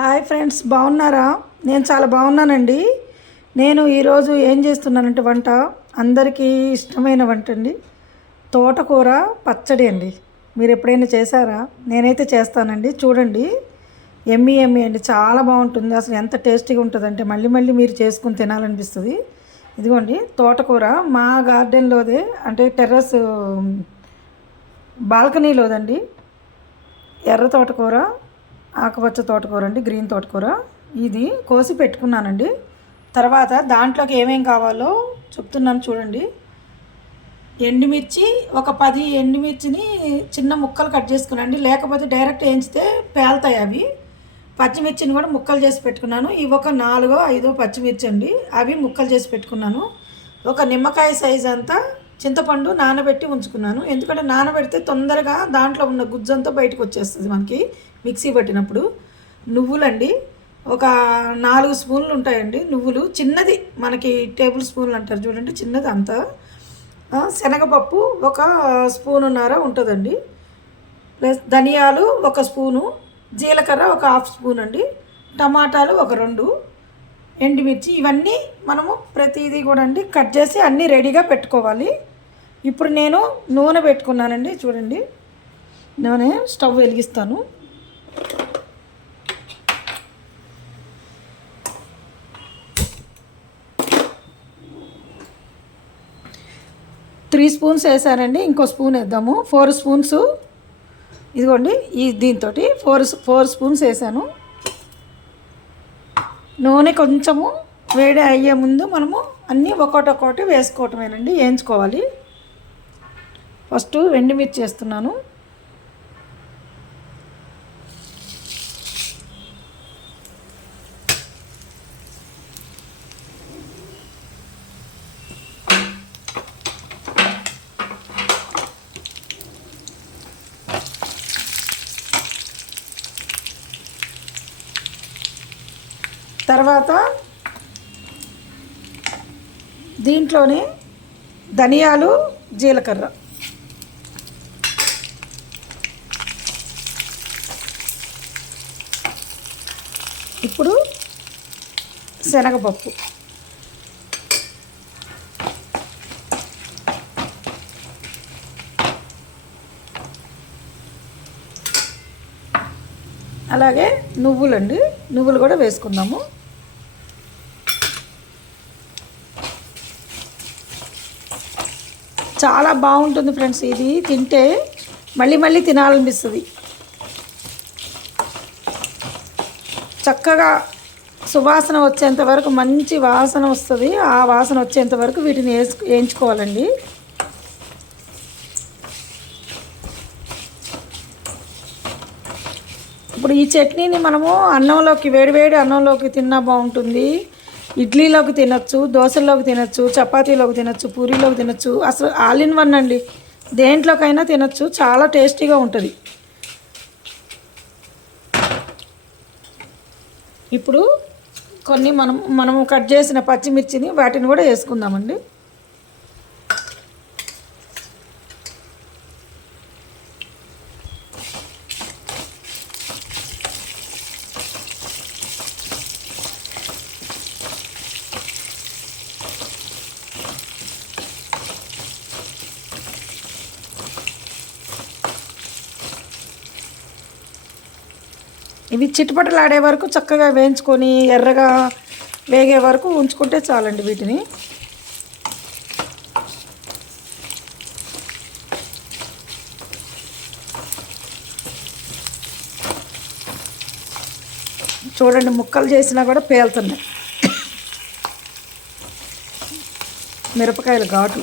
Hi friends బాగున్నారా? నేను చాలా బాగున్నానండి. నేను ఈరోజు ఏం చేస్తున్నానంటే వంట. అందరికీ ఇష్టమైన వంట అండి. తోటకూర పచ్చడి అండి. మీరు ఎప్పుడైనా చేశారా? నేనైతే చేస్తానండి. చూడండి. ఎమ్మి ఎమ్మి అండి. చాలా బాగుంటుంది. అసలు ఎంత టేస్టీగా ఉంటుందంటే మళ్ళీ మళ్ళీ మీరు చేసుకుని తినాలనిపిస్తుంది. ఇదిగోండి తోటకూర మా గార్డెన్లోదే అంటే టెర్రస్ బాల్కనీలోదండి. ఎర్ర తోటకూర ఆకుపచ్చ తోటకూర అండి గ్రీన్ తోటకూర. ఇది కోసి పెట్టుకున్నానండి. తర్వాత దాంట్లోకి ఏమేం కావాలో చెప్తున్నాను చూడండి. ఎండుమిర్చి ఒక పది ఎండుమిర్చిని చిన్న ముక్కలు కట్ చేసుకున్నాండి లేకపోతే డైరెక్ట్ వేయించితే పేలుతాయి అవి. పచ్చిమిర్చిని కూడా ముక్కలు చేసి పెట్టుకున్నాను. ఇవి ఒక నాలుగో ఐదో పచ్చిమిర్చి అండి అవి ముక్కలు చేసి పెట్టుకున్నాను. ఒక నిమ్మకాయ సైజ్ అంతా చింతపండు నానబెట్టి ఉంచుకున్నాను. ఎందుకంటే నానబెడితే తొందరగా దాంట్లో ఉన్న గుజ్జంతో బయటకు వచ్చేస్తుంది మనకి మిక్సీ పట్టినప్పుడు. నువ్వులండి ఒక నాలుగు స్పూన్లు ఉంటాయండి నువ్వులు. చిన్నది మనకి టేబుల్ స్పూన్లు అంటారు చూడండి చిన్నది అంతా. శనగపప్పు ఒక స్పూనున్నర ఉంటుందండి. ప్లస్ ధనియాలు ఒక స్పూను జీలకర్ర ఒక హాఫ్ స్పూన్ అండి టమాటాలు ఒక రెండు ఎండుమిర్చి ఇవన్నీ మనము ప్రతిదీ కూడా అండి కట్ చేసి అన్నీ రెడీగా పెట్టుకోవాలి. ఇప్పుడు నేను నూనె పెట్టుకున్నానండి చూడండి. నూనె స్టవ్ వెలిగిస్తాను. త్రీ స్పూన్స్ వేసానండి ఇంకో స్పూన్ వేద్దాము. ఫోర్ స్పూన్స్ ఇదిగోండి ఈ దీంతో ఫోర్ ఫోర్ స్పూన్స్ వేసాను. నూనె కొంచెము వేడి అయ్యే ముందు మనము అన్నీ ఒకటొకటి వేసుకోవటమేనండి వేయించుకోవాలి. ఫస్ట్ ఎండుమిర్చి వేస్తున్నాను. తర్వాత దీంట్లోనే ధనియాలు జీలకర్ర. ఇప్పుడు శనగపప్పు. అలాగే నువ్వులండి. నువ్వులు కూడా వేసుకుందాము. చాలా బాగుంటుంది ఫ్రెండ్స్ ఇది. తింటే మళ్ళీ మళ్ళీ తినాలనిపిస్తుంది. చక్కగా సువాసన వచ్చేంత వరకు మంచి వాసన వస్తుంది. ఆ వాసన వచ్చేంత వరకు వీటిని వేసు వేయించుకోవాలండి ఇప్పుడు ఈ చట్నీని మనము అన్నంలోకి వేడివేడి అన్నంలోకి తిన్నా బాగుంటుంది. ఇడ్లీలోకి తినచ్చు దోశల్లోకి తినచ్చు చపాతీలోకి తినచ్చు పూరీలోకి తినచ్చు. అసలు ఆల్ ఇన్ వన్ అండి. దేంట్లోకైనా తినచ్చు చాలా టేస్టీగా ఉంటుంది. ఇప్పుడు కొన్ని మనం మనము కట్ చేసిన పచ్చిమిర్చిని వాటిని కూడా వేసుకుందామండి. ఇవి చిట్టుపట్టలాడే వరకు చక్కగా వేయించుకొని ఎర్రగా వేగే వరకు ఉంచుకుంటే చాలండి వీటిని. చూడండి ముక్కలు చేసినా కూడా పేలుతున్నాయి. మిరపకాయలు ఘాటు.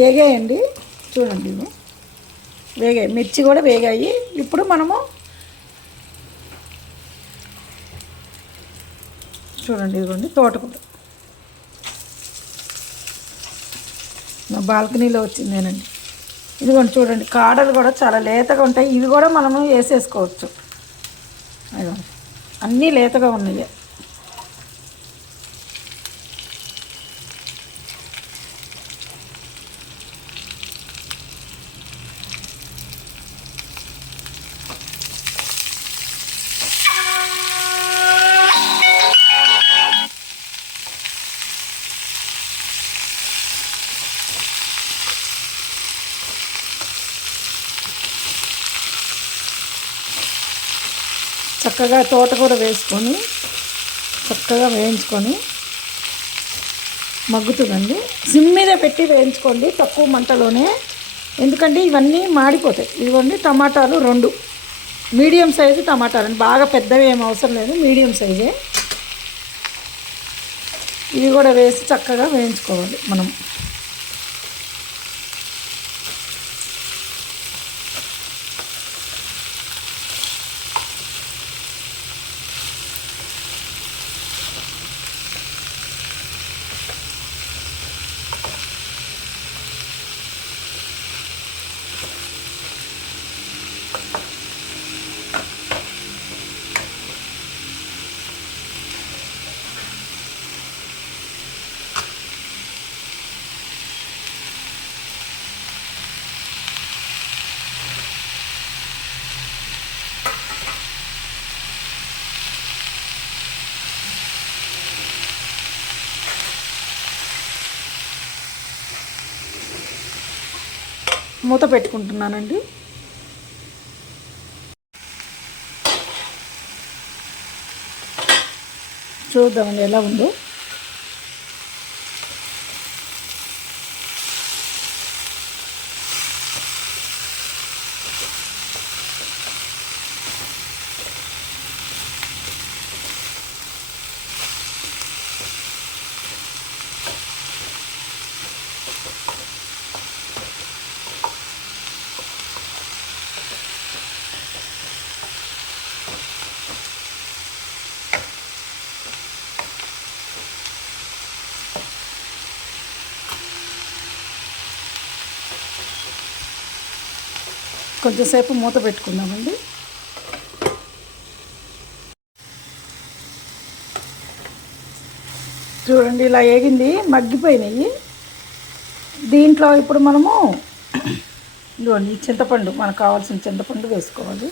వేగాయండి. చూడండి ఇవి. వేగాయి. మిర్చి కూడా వేగాయి. ఇప్పుడు మనము చూడండి ఇదిగోండి తోటకూర. నా బాల్కనీలో వచ్చిందేనండి. ఇదిగోండి చూడండి కాడలు కూడా చాలా లేతగా ఉంటాయి. ఇవి కూడా మనము వేసేసుకోవచ్చు. అన్నీ లేతగా ఉన్నాయి. చక్కగా తోటకూర వేసుకొని చక్కగా వేయించుకొని మగ్గుతుందండి. సిమ్ మీద పెట్టి వేయించుకోండి తక్కువ మంటలోనే. ఎందుకంటే ఇవన్నీ మాడిపోతాయి. ఇదిగోండి టమాటాలు రెండు. మీడియం సైజు టమాటాలు. అండి బాగా పెద్దవి ఏం అవసరం లేదు. మీడియం సైజే. ఇవి కూడా వేసి చక్కగా వేయించుకోవాలి మనం. మూత పెట్టుకుంటున్నానండి. చూద్దామండి ఎలా ఉందో. కొంచెంసేపు మూత పెట్టుకుందామండి. చూడండి ఇలా ఏగింది మగ్గిపోయినాయి. దీంట్లో ఇప్పుడు మనము ఇదిగోండి చింతపండు మనకు కావాల్సిన చింతపండు వేసుకోవాలి.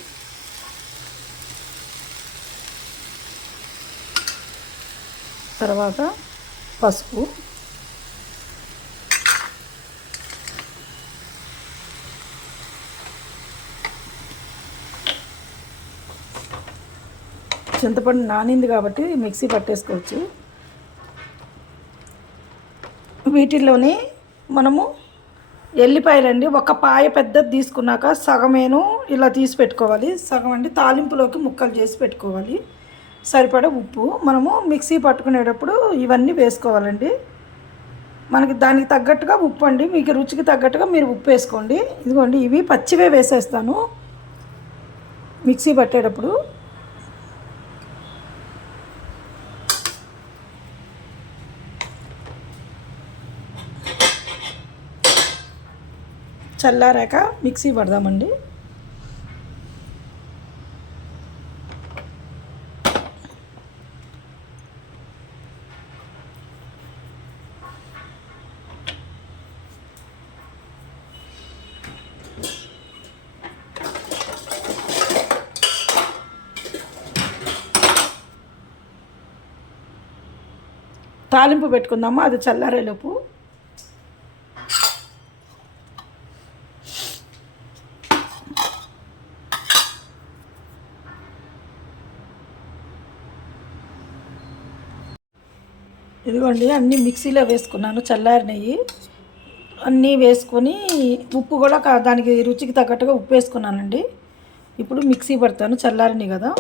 తర్వాత పసుపు. చింతపండు నానింది కాబట్టి మిక్సీ పట్టేసుకోవచ్చు. వీటిల్లోని మనము ఎల్లిపాయలండి ఒక పాయ పెద్దది తీసుకున్నాక సగమేను ఇలా తీసి పెట్టుకోవాలి. సగం అండి తాలింపులోకి ముక్కలు చేసి పెట్టుకోవాలి. సరిపడా ఉప్పు. మనము మిక్సీ పట్టుకునేటప్పుడు ఇవన్నీ వేసుకోవాలండి. మనకి దానికి తగ్గట్టుగా ఉప్పు అండి. మీకు రుచికి తగ్గట్టుగా మీరు ఉప్పు వేసుకోండి. ఇదిగోండి ఇవి పచ్చివే వేసేస్తాను. మిక్సీ పట్టేటప్పుడు చల్లారాక మిక్సీ పడదామండి. తాలింపు పెట్టుకుందాము? అది చల్లారేలోపు. ఇదిగోండి అన్నీ మిక్సీలో వేసుకున్నాను చల్లారినవి అన్నీ వేసుకొని ఉప్పు కూడా కా- దానికి రుచికి తగ్గట్టుగా ఉప్పు వేసుకున్నానండి. ఇప్పుడు మిక్సీ పడతాను చల్లారినవి కదా.